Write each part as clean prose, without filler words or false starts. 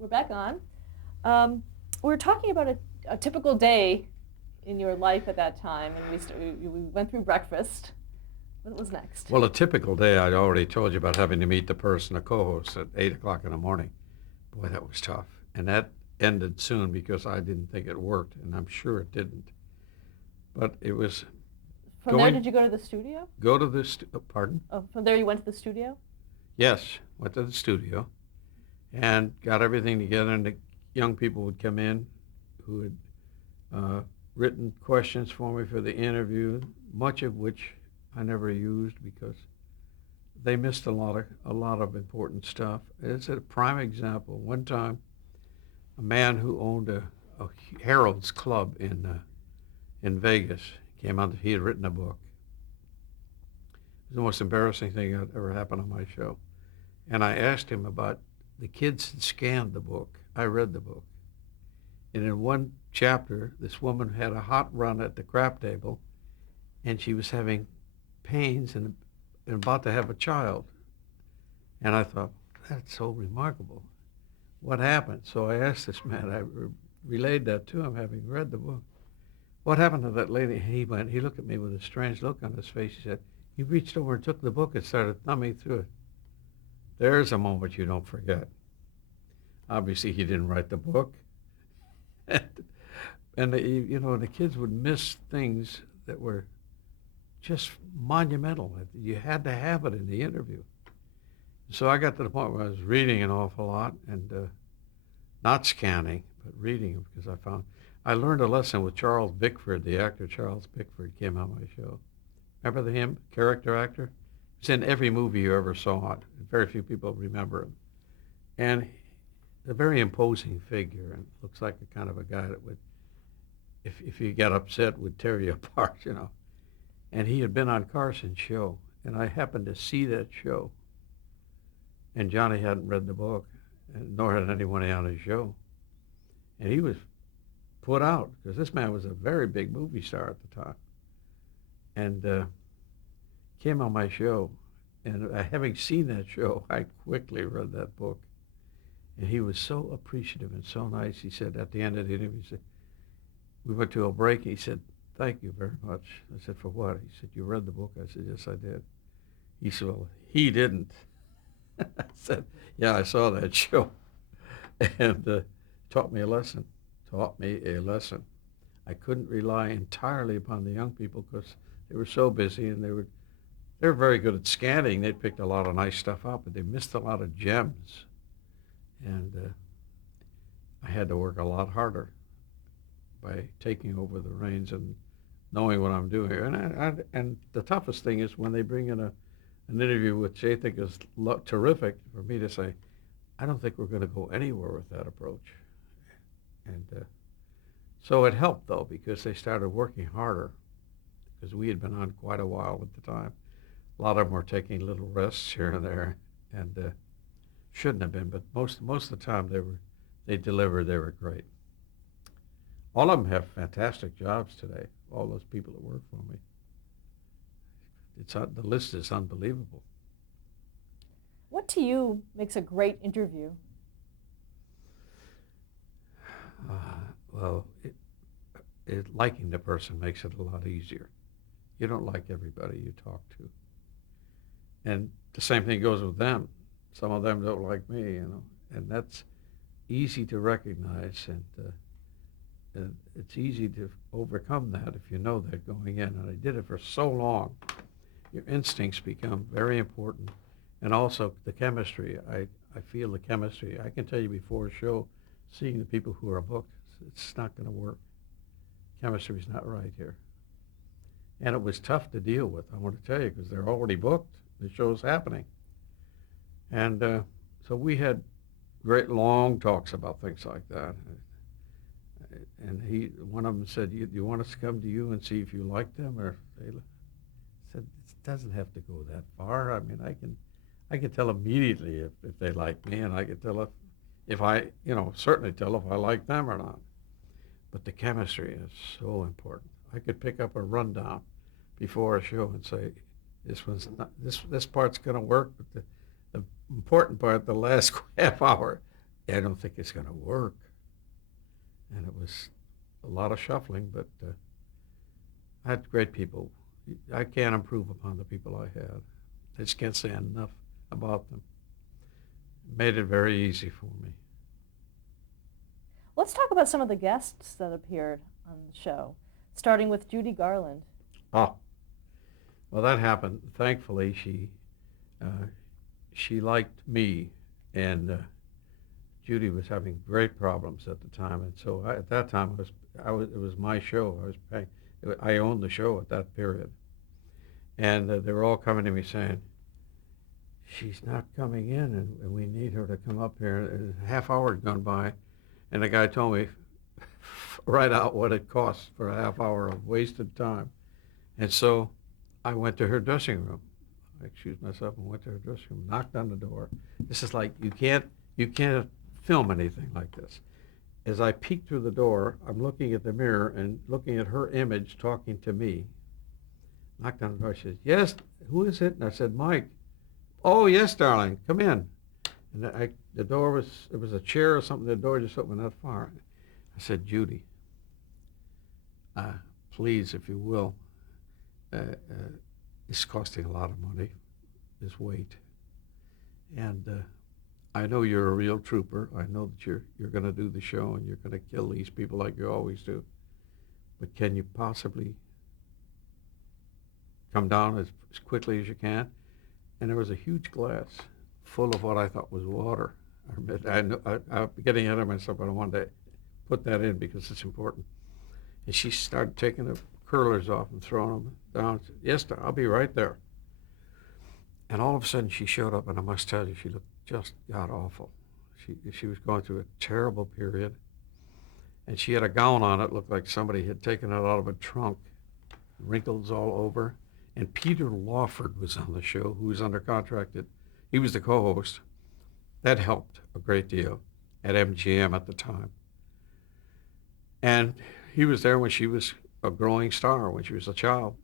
we're back on. We were talking about a typical day in your life at that time, and we went through breakfast. What was next? Well, a typical day, I'd already told you about having to meet the person, a co-host, at 8 o'clock in the morning. Boy, that was tough. And that ended soon because I didn't think it worked, and I'm sure it didn't. But it was From there, going, did you go to the studio? go to the, pardon? Oh, from there you went to the studio? Yes, went to the studio and got everything together, and the young people would come in who had written questions for me for the interview, much of which I never used because they missed a lot of important stuff. It's a prime example. One time, a man who owned a Harold's Club in Vegas came on. He had written a book. It was the most embarrassing thing that ever happened on my show. And I asked him about the kids had scanned the book. I read the book. And in one chapter, this woman had a hot run at the crap table, and she was having pains and about to have a child. And I thought, that's so remarkable. What happened? So I asked this man, relayed that to him, having read the book. What happened to that lady? He looked at me with a strange look on his face. He said, he reached over and took the book and started thumbing through it. There's a moment you don't forget. Obviously, he didn't write the book. And the kids would miss things that were just monumental. You had to have it in the interview. So I got to the point where I was reading an awful lot and not scanning, but reading, because I learned a lesson with Charles Bickford, the actor Charles Bickford came on my show. Remember him, character actor? He's in every movie you ever saw. Very few people remember him. And a very imposing figure, and looks like a kind of a guy that would, if you got upset, would tear you apart. And he had been on Carson's show, and I happened to see that show. And Johnny hadn't read the book, and nor had anyone on his show. And he was put out, because this man was a very big movie star at the time. And came on my show, and having seen that show, I quickly read that book. And he was so appreciative and so nice. He said at the end of the interview, he said, we went to a break. He said, thank you very much. I said, for what? He said, you read the book? I said, yes, I did. He said, well, he didn't. I said, yeah, I saw that show. And taught me a lesson. I couldn't rely entirely upon the young people because they were so busy, and they were very good at scanning. They picked a lot of nice stuff up, but they missed a lot of gems. And I had to work a lot harder by taking over the reins and knowing what I'm doing here. And the toughest thing is when they bring in an interview which they think is terrific, for me to say, I don't think we're going to go anywhere with that approach. And so it helped, though, because they started working harder, because we had been on quite a while at the time. A lot of them were taking little rests here and there, and shouldn't have been, but most of the time they delivered. They were great. All of them have fantastic jobs today. All those people that work for me. The list is unbelievable. What to you makes a great interview? Well, liking the person makes it a lot easier. You don't like everybody you talk to. And the same thing goes with them. Some of them don't like me, and that's easy to recognize, and it's easy to overcome that if you know that going in. And I did it for so long. Your instincts become very important, and also the chemistry. I feel the chemistry. I can tell you before a show, seeing the people who are booked, it's not going to work. Chemistry's not right here. And it was tough to deal with, I want to tell you, because they're already booked. The show's happening. And so we had great long talks about things like that. And one of them said, "Do you want us to come to you and see if you like them?" Or they said, "It doesn't have to go that far. I mean, I can tell immediately if they like me, and I can tell if I, certainly tell if I like them or not. But the chemistry is so important. I could pick up a rundown before a show and say, this one's not, this part's going to work, but the important part, the last half hour, I don't think it's going to work. And it was a lot of shuffling, but I had great people. I can't improve upon the people I had. I just can't say enough about them. It made it very easy for me. Let's talk about some of the guests that appeared on the show, starting with Judy Garland. Ah, well, that happened. Thankfully, uh, she liked me, and Judy was having great problems at the time, and so at that time it was my show. I was paying. I owned the show at that period, and they were all coming to me saying, "She's not coming in, and we need her to come up here." And a half hour had gone by, and the guy told me right out what it costs for a half hour of wasted time, and so I went to her dressing room. I excused myself and went to her dressing room, knocked on the door. This is like you can't film anything like this. As I peeked through the door, I'm looking at the mirror and looking at her image talking to me. Knocked on the door. She said, "Yes, who is it?" And I said, "Mike." "Oh, yes, darling, come in." And the door it was a chair or something. The door just opened that far. I said, "Judy, please, if you will, it's costing a lot of money, this wait. And I know you're a real trooper. I know that you're going to do the show and you're going to kill these people like you always do. But can you possibly come down as quickly as you can?" And there was a huge glass full of what I thought was water. I'm getting ahead of myself, but I wanted to put that in because it's important. And she started taking the curlers off and throwing them down. Said, "Yes, I'll be right there." And all of a sudden she showed up, and I must tell you, she looked just god awful. She was going through a terrible period, and she had a gown on it, looked like somebody had taken it out of a trunk, wrinkles all over. And Peter Lawford was on the show, who was under contract. He was the co-host. That helped a great deal at MGM at the time. And he was there when she was a growing star, when she was a child.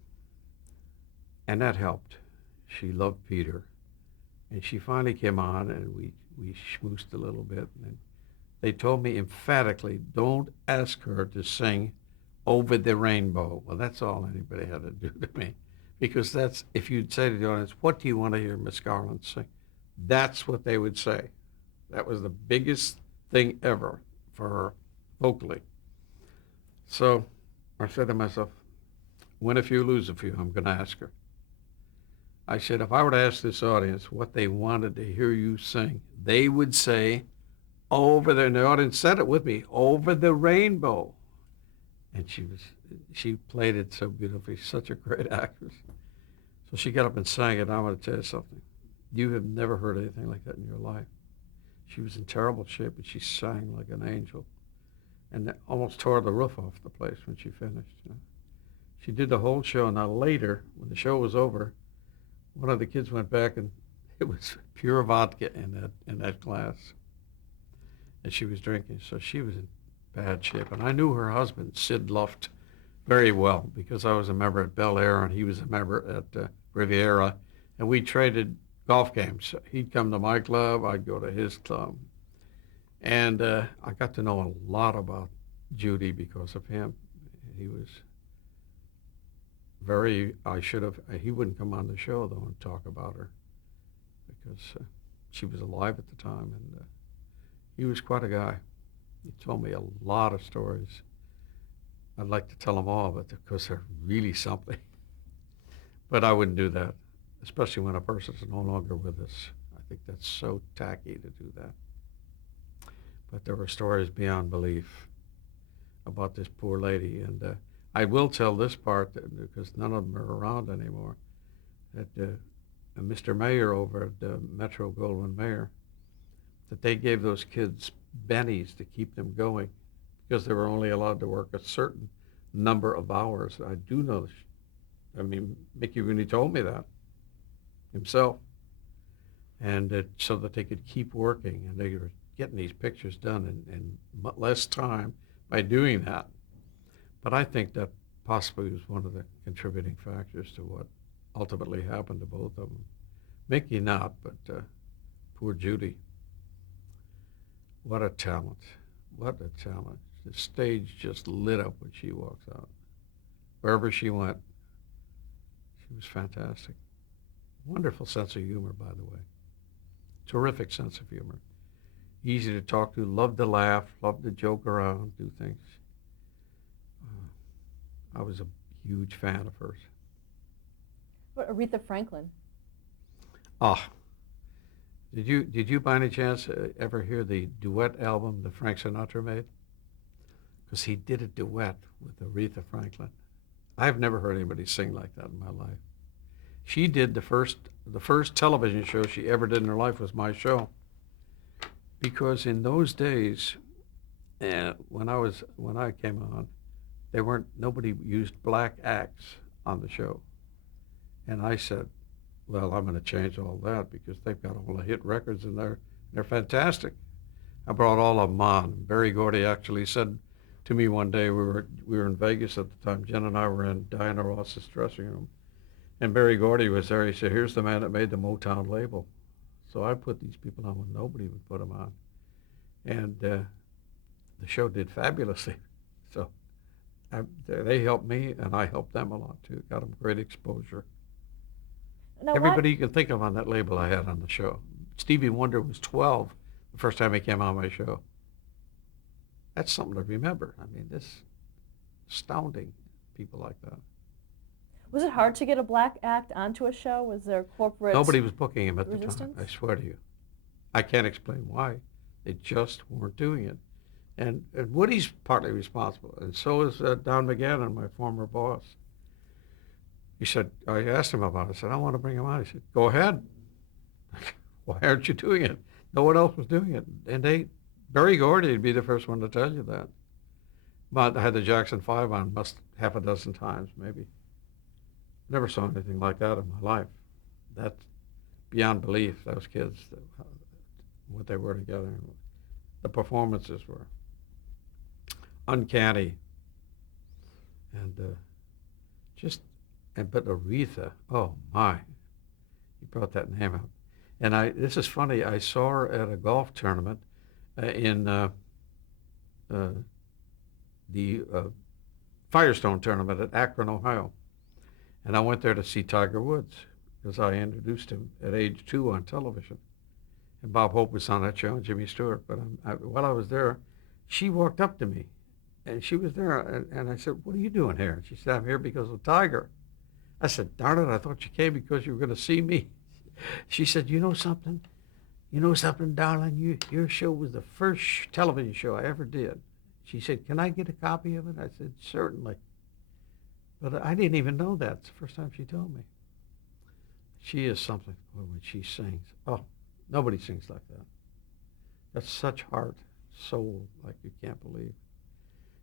And that helped. She loved Peter. And she finally came on, and we schmoosed a little bit. And they told me emphatically, don't ask her to sing Over the Rainbow. Well, that's all anybody had to do to me. Because that's, if you'd say to the audience, what do you want to hear Miss Garland sing? That's what they would say. That was the biggest thing ever for her vocally. So I said to myself, win a few, lose a few, I'm going to ask her. I said, if I were to ask this audience what they wanted to hear you sing, they would say, over there, and the audience said it with me, Over the Rainbow. And she played it so beautifully, such a great actress. So she got up and sang it. I want to tell you something. You have never heard anything like that in your life. She was in terrible shape, but she sang like an angel. And that almost tore the roof off the place when she finished. You know. She did the whole show. Now later, when the show was over, one of the kids went back and it was pure vodka in that glass. And she was drinking. So she was in bad shape. And I knew her husband, Sid Luft, very well because I was a member at Bel Air and he was a member at Riviera. And we traded golf games. He'd come to my club, I'd go to his club. And I got to know a lot about Judy because of him. He was he wouldn't come on the show though and talk about her because she was alive at the time, and he was quite a guy. He told me a lot of stories. I'd like to tell them all, but because they're really something. But I wouldn't do that, especially when a person's no longer with us. I think that's so tacky to do that. But there were stories beyond belief about this poor lady, and I will tell this part because none of them are around anymore. That Mr. Mayer over at Metro Goldwyn Mayer, that they gave those kids bennies to keep them going because they were only allowed to work a certain number of hours. I do know this. I mean, Mickey Rooney told me that himself. And so that they could keep working, and they were getting these pictures done in less time by doing that. But I think that possibly was one of the contributing factors to what ultimately happened to both of them. Mickey not, but poor Judy. What a talent. What a talent. The stage just lit up when she walks out. Wherever she went, she was fantastic. Wonderful sense of humor, by the way. Terrific sense of humor. Easy to talk to, loved to laugh, loved to joke around, do things. I was a huge fan of hers. What, Aretha Franklin? Ah, did you by any chance ever hear the duet album that Frank Sinatra made? Because he did a duet with Aretha Franklin. I've never heard anybody sing like that in my life. She did the first television show she ever did in her life was my show. Because in those days, when I came on, nobody used black acts on the show, and I said, well, I'm going to change all that because they've got all the hit records and they're fantastic. I brought all of them on. Barry Gordy actually said to me one day, we were in Vegas at the time. Jen and I were in Diana Ross's dressing room, and Barry Gordy was there. He said, here's the man that made the Motown label. So I put these people on when nobody would put them on. And the show did fabulously. So they helped me, and I helped them a lot, too. Got them great exposure. Now, Everybody you can think of on that label I had on the show. Stevie Wonder was 12 the first time he came on my show. That's something to remember. I mean, this astounding people like that. was it hard to get a black act onto a show? Was there corporate Nobody was booking him at the time, resistance? I swear to you. I can't explain why. They just weren't doing it. And Woody's partly responsible, and so is Don McGannon, my former boss. He said, I asked him about it. I said, I want to bring him on. He said, go ahead. Why aren't you doing it? No one else was doing it. And Barry Gordy would be the first one to tell you that. But I had the Jackson 5 on half a dozen times, maybe. Never saw anything like that in my life. That's beyond belief, those kids, what they were together. The performances were uncanny. And but Aretha, oh my, you brought that name up. And this is funny, I saw her at a golf tournament in the Firestone tournament at Akron, Ohio. And I went there to see Tiger Woods because I introduced him at age 2 on television. And Bob Hope was on that show, and Jimmy Stewart. But while I was there, she walked up to me, and she was there, and I said, what are you doing here? And she said, I'm here because of Tiger. I said, darn it, I thought you came because you were going to see me. She said, you know something? You know something, darling? Your show was the first television show I ever did. She said, can I get a copy of it? I said, certainly. But I didn't even know that. It's the first time she told me. She is something when she sings. Oh, nobody sings like that. That's such heart, soul, like you can't believe.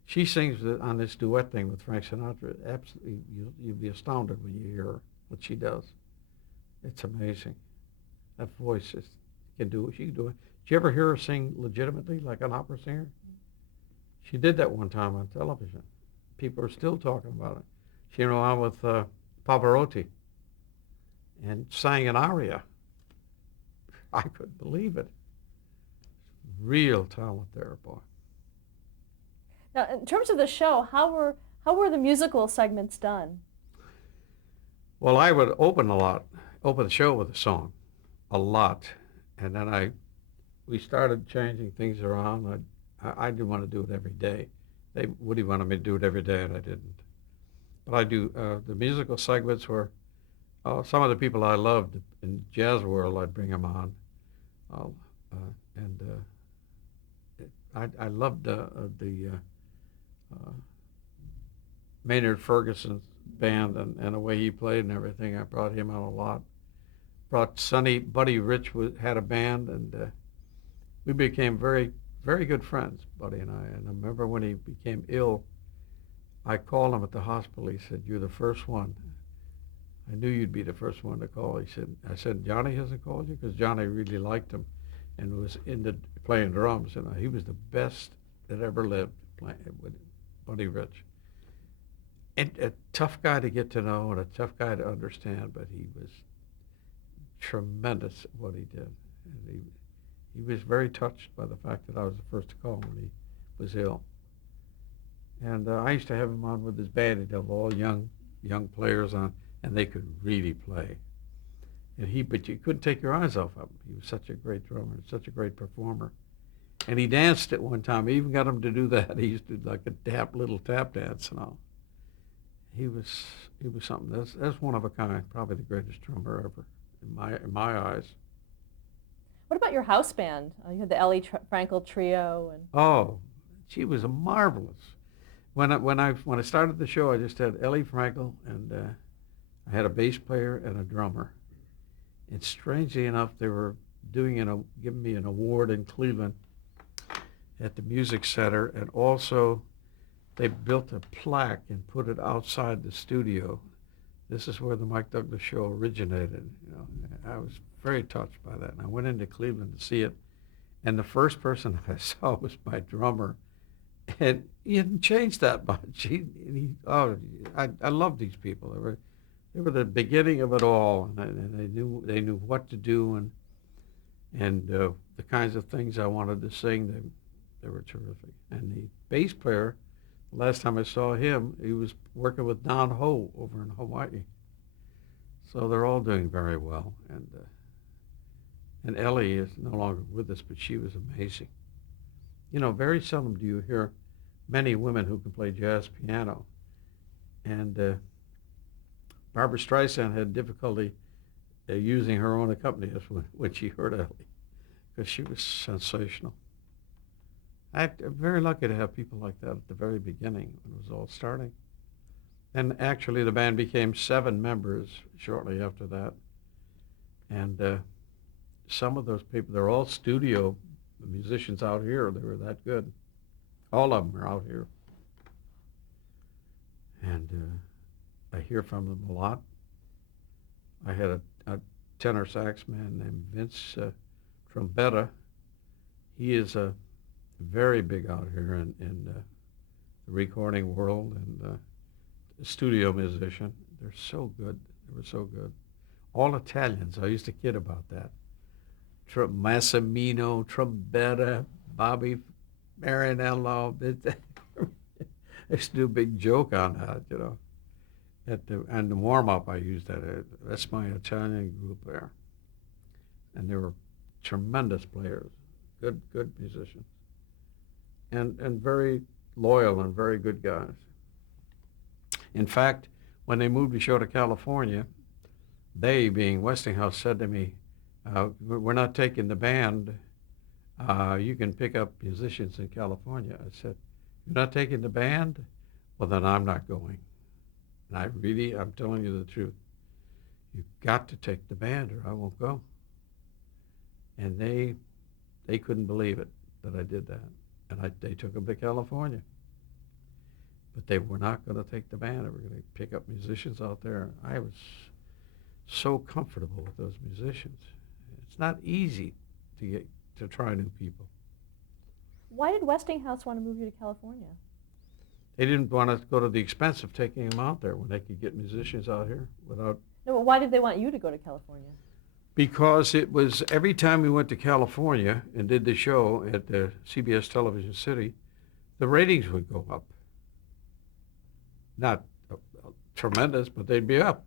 She sings on this duet thing with Frank Sinatra. Absolutely, you'll be astounded when you hear what she does. It's amazing. That voice can do what she can do. Did you ever hear her sing legitimately like an opera singer? She did that one time on television. People are still talking about it. She went on with Pavarotti and sang an aria. I couldn't believe it. Real talent there, boy. Now, in terms of the show, how were the musical segments done? Well, I would open the show with a song, a lot, and then we started changing things around. I didn't want to do it every day. Woody wanted me to do it every day, and I didn't. But I do the musical segments were some of the people I loved in jazz world. I'd bring them on, and I loved the Maynard Ferguson's band and the way he played and everything. I brought him out a lot. Brought Buddy Rich had a band, and we became very, very good friends, Buddy and I. And I remember when he became ill, I called him at the hospital. He said, "You're the first one. I knew you'd be the first one to call." I said, "Johnny hasn't called you?" Because Johnny really liked him and was into playing drums. And he was the best that ever lived playing with Buddy Rich. And a tough guy to get to know and a tough guy to understand, but he was tremendous at what he did. And he was very touched by the fact that I was the first to call when he was ill. And I used to have him on with his band. He'd have all young players on, and they could really play. But you couldn't take your eyes off of him. He was such a great drummer, such a great performer. And he danced at one time. I even got him to do that. He used to do like a little tap dance and all. He was something. That's one of a kind. Probably the greatest drummer ever in my eyes. What about your house band? You had the Ellie Frankel Trio, and Oh, she was a marvelous. When I started the show, I just had Ellie Frankel, and I had a bass player and a drummer. And strangely enough, they were giving me an award in Cleveland at the Music Center, and also they built a plaque and put it outside the studio. This is where the Mike Douglas Show originated. I was very touched by that, and I went into Cleveland to see it. And the first person I saw was my drummer, and he hadn't changed that much. I love these people. They were the beginning of it all, and they knew what to do, and the kinds of things I wanted to sing. They were terrific. And the bass player, the last time I saw him, he was working with Don Ho over in Hawaii. So they're all doing very well. And Ellie is no longer with us, but she was amazing. Very seldom do you hear many women who can play jazz piano. And Barbra Streisand had difficulty using her own accompanist when she heard Ellie, because she was sensational. I'm very lucky to have people like that at the very beginning when it was all starting. And actually the band became 7 members shortly after that. And some of those people, they're all studio musicians out here. They were that good. All of them are out here. And I hear from them a lot. I had a tenor sax man named Vince Trombetta. He is very big out here in the recording world, and a studio musician. They're so good. They were so good. All Italians. I used to kid about that. Massimino, Trombetta, Bobby Marinello. I used to do a big joke on that, and the warm-up I used that. That's my Italian group there. And they were tremendous players, good musicians. And very loyal and very good guys. In fact, when they moved the show to California, they, being Westinghouse, said to me, we're not taking the band. You can pick up musicians in California. I said, you're not taking the band? Well, then I'm not going. And I'm telling you the truth. You've got to take the band or I won't go. And they couldn't believe it that I did that. And they took them to California. But they were not going to take the band. They were going to pick up musicians out there. I was so comfortable with those musicians. It's not easy to try new people. Why did Westinghouse want to move you to California? They didn't want to go to the expense of taking them out there when they could get musicians out here without... No, but why did they want you to go to California? Because it was every time we went to California and did the show at the CBS Television City, the ratings would go up. Not tremendous, but they'd be up.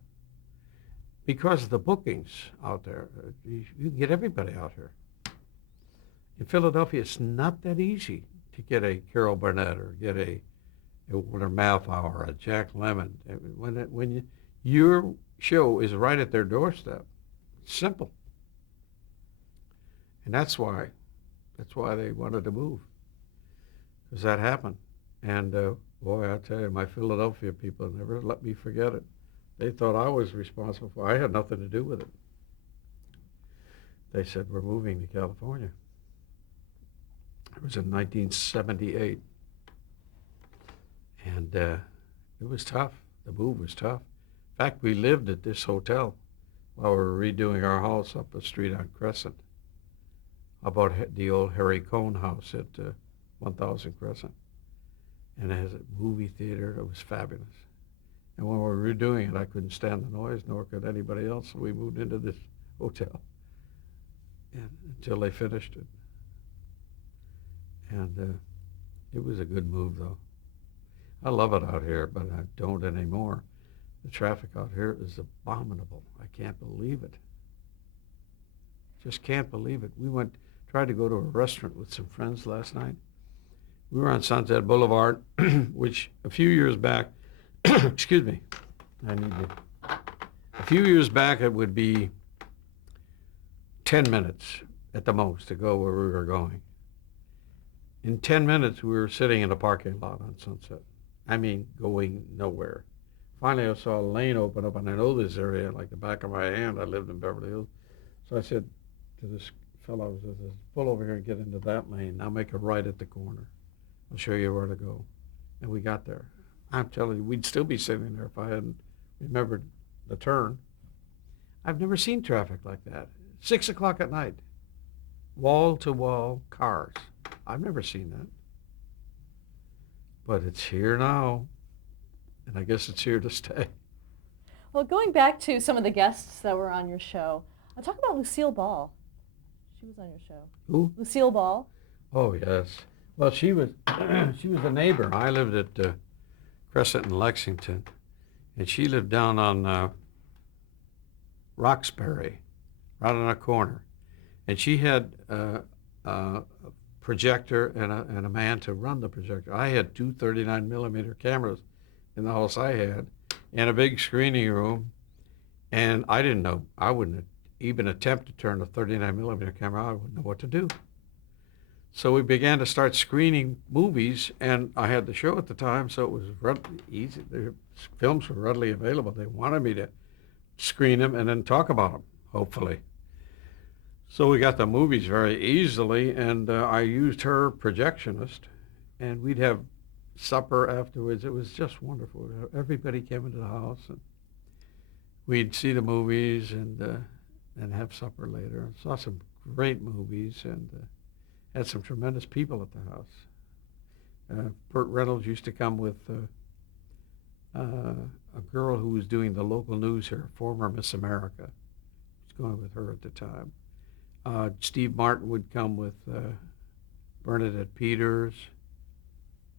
Because of the bookings out there, you can get everybody out here. In Philadelphia, it's not that easy to get a Carol Burnett or get a Walter Matthau or a Jack Lemmon. Your show is right at their doorstep. It's simple. And that's why they wanted to move, because that happened. And boy, I tell you, my Philadelphia people never let me forget it. They thought I was responsible for it. I had nothing to do with it. They said, we're moving to California. It was in 1978. And it was tough. The move was tough. In fact, we lived at this hotel while we were redoing our house up the street on Crescent, about the old Harry Cohn house at 1000 Crescent. And it has a movie theater. It was fabulous. And when we were redoing it, I couldn't stand the noise, nor could anybody else, so we moved into this hotel until they finished it. And it was a good move, though. I love it out here, but I don't anymore. The traffic out here is abominable. I can't believe it. Just can't believe it. Tried to go to a restaurant with some friends last night. We were on Sunset Boulevard, which a few years back, excuse me, a few years back it would be 10 minutes at the most to go where we were going. In 10 minutes, we were sitting in a parking lot on Sunset. I mean, going nowhere. Finally, I saw a lane open up, and I know this area like the back of my hand. I lived in Beverly Hills. So I said to this fellow, I said, pull over here and get into that lane. Now make a right at the corner. I'll show you where to go. And we got there. I'm telling you, we'd still be sitting there if I hadn't remembered the turn. I've never seen traffic like that. 6 o'clock at night. Wall-to-wall cars. I've never seen that. But it's here now, and I guess it's here to stay. Well, going back to some of the guests that were on your show, I'll talk about Lucille Ball. She was on your show. Who? Lucille Ball. Oh, yes. Well, she was she was a neighbor. I lived at Crescent in Lexington, and she lived down on Roxbury, right on a corner. And she had a projector and a man to run the projector. I had two 39 millimeter cameras in the house I had, and a big screening room. And I didn't know, I wouldn't even attempt to turn a 39 millimeter camera. I wouldn't know what to do. So we began to start screening movies, and I had the show at the time, so it was easy. The films were readily available. They wanted me to screen them and then talk about them, hopefully. So we got the movies very easily, and I used her projectionist, and we'd have supper afterwards. It was just wonderful. Everybody came into the house, and we'd see the movies and have supper later. Saw some great movies and had some tremendous people at the house. Burt Reynolds used to come with a girl who was doing the local news here, former Miss America. I was going with her at the time. Steve Martin would come with Bernadette Peters,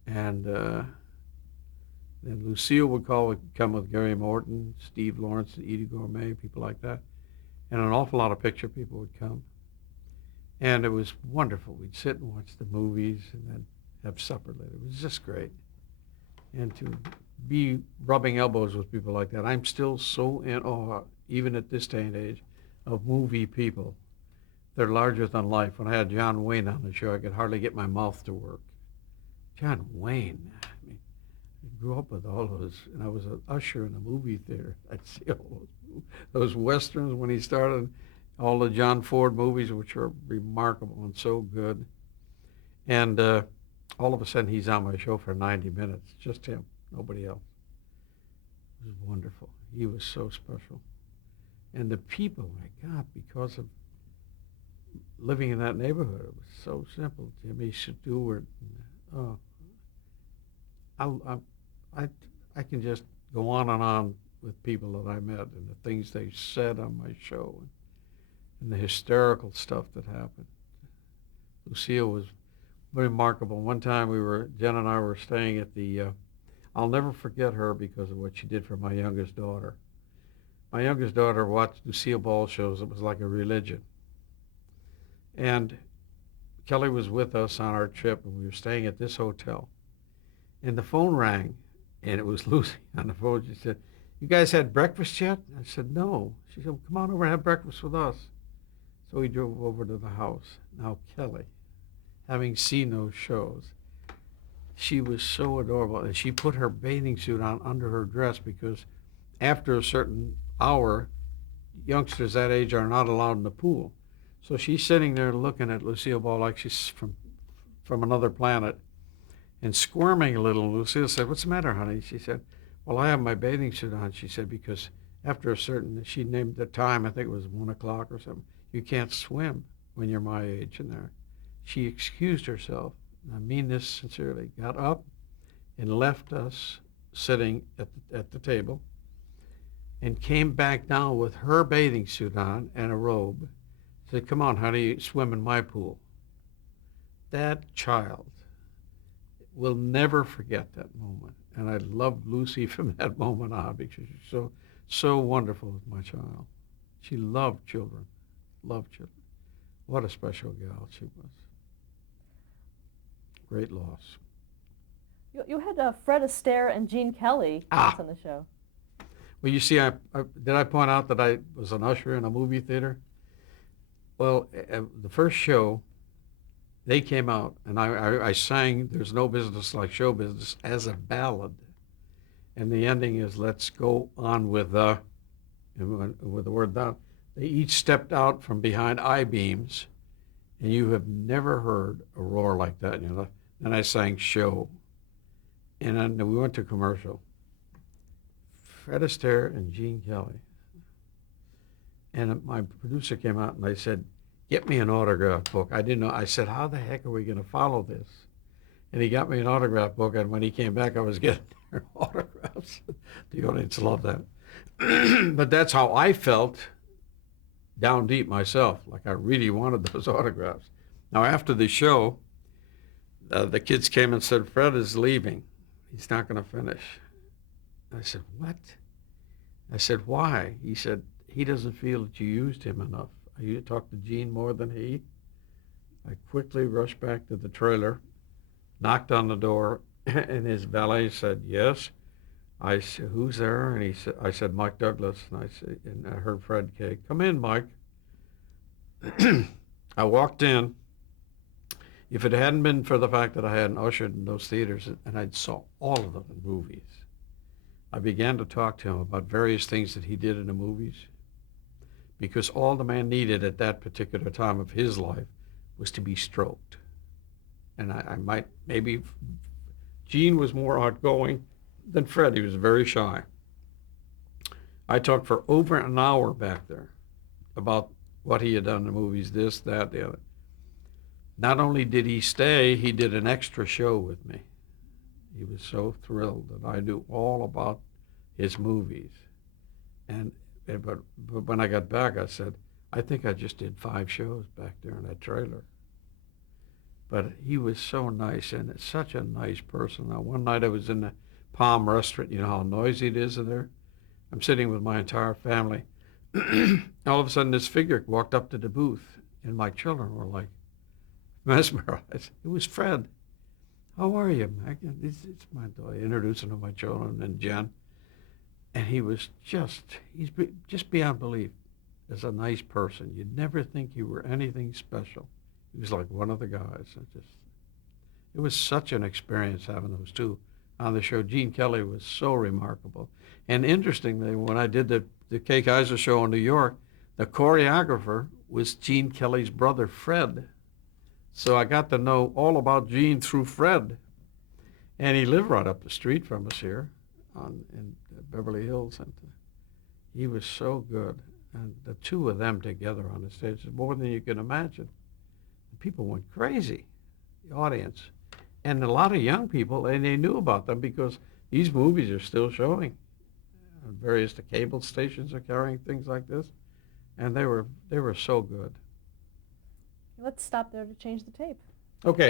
and then Lucille would come with Gary Morton, Steve Lawrence, Edie Gourmet, people like that. And an awful lot of picture people would come. And it was wonderful. We'd sit and watch the movies and then have supper later. It was just great. And to be rubbing elbows with people like that, I'm still so in awe, even at this day and age, of movie people. They're larger than life. When I had John Wayne on the show, I could hardly get my mouth to work. John Wayne, I mean, I grew up with all those, and I was an usher in a movie theater. I'd see all those westerns when he started, all the John Ford movies, which are remarkable and so good. And all of a sudden, he's on my show for 90 minutes, just him, nobody else. It was wonderful. He was so special. And the people, my God, because of living in that neighborhood, it was so simple. Jimmy Stewart. I can just go on and on with people that I met and the things they said on my show and the hysterical stuff that happened. Lucille was remarkable. One time Jen and I were staying at the, I'll never forget her because of what she did for my youngest daughter. My youngest daughter watched Lucille Ball shows. It was like a religion. And Kelly was with us on our trip, and we were staying at this hotel. And the phone rang, and it was Lucy on the phone. She said, "You guys had breakfast yet?" I said, "No." She said, "Come on over and have breakfast with us." So we drove over to the house. Now Kelly, having seen those shows, she was so adorable. And she put her bathing suit on under her dress because after a certain hour, youngsters that age are not allowed in the pool. So she's sitting there looking at Lucille Ball like she's from another planet and squirming a little. Lucille said, "What's the matter, honey?" She said, "Well, I have my bathing suit on," she said, "because after a certain," she named the time, I think it was 1 o'clock or something, "you can't swim when you're my age." And there, she excused herself, and I mean this sincerely, got up and left us sitting at the table and came back down with her bathing suit on and a robe. Said, "Come on, honey, swim in my pool." that child will never forget that moment. And I loved Lucy from that moment on because she's so wonderful with my child. She loved children, loved children. What a special gal she was. Great loss. You had Fred Astaire and Gene Kelly once on the show. Well, you see, did I point out that I was an usher in a movie theater? Well, the first show, they came out, and I sang "There's No Business Like Show Business" as a ballad, and the ending is "Let's go on with the," and with the word "the." They each stepped out from behind I-beams, and you have never heard a roar like that. And I sang "Show," and then we went to commercial. Fred Astaire and Gene Kelly. And my producer came out and I said, "Get me an autograph book." I didn't know. I said, "How the heck are we going to follow this?" And he got me an autograph book, and when he came back, I was getting their autographs. The audience loved that. But that's how I felt down deep myself, like I really wanted those autographs. Now, after the show, the kids came and said, "Fred is leaving. He's not going to finish." I said, "What?" I said, "Why?" He said, "He doesn't feel that you used him enough. You talked to Gene more than he." I quickly rushed back to the trailer, knocked on the door, and his valet said, "Yes." I said, "Who's there?" And I said, "Mike Douglas." And I heard Fred K. "Come in, Mike." I walked in. If it hadn't been for the fact that I hadn't ushered in those theaters and I saw all of them in movies, I began to talk to him about various things that he did in the movies, because all the man needed at that particular time of his life was to be stroked. And maybe Gene was more outgoing than Fred. He was very shy. I talked for over an hour back there about what he had done in the movies, this, that, the other. Not only did he stay, he did an extra show with me. He was so thrilled that I knew all about his movies. But when I got back, I said, "I think I just did 5 shows back there in that trailer." But he was so nice and such a nice person. Now, one night I was in the Palm restaurant. You know how noisy it is in there? I'm sitting with my entire family. All of a sudden, this figure walked up to the booth, and my children were like mesmerized. It was Fred. "How are you, Mac?" It's my daughter, introducing to my children and Jen. And he's just beyond belief as a nice person. You'd never think you were anything special. He was like one of the guys. It was such an experience having those two on the show. Gene Kelly was so remarkable. And interestingly, when I did the Kay Kaiser show in New York, the choreographer was Gene Kelly's brother, Fred. So I got to know all about Gene through Fred. And he lived right up the street from us here in Beverly Hills. And he was so good. And the two of them together on the stage is more than you can imagine. People went crazy, the audience. And a lot of young people, and they knew about them because these movies are still showing. Various cable stations are carrying things like this. And they were so good. Let's stop there to change the tape. Okay.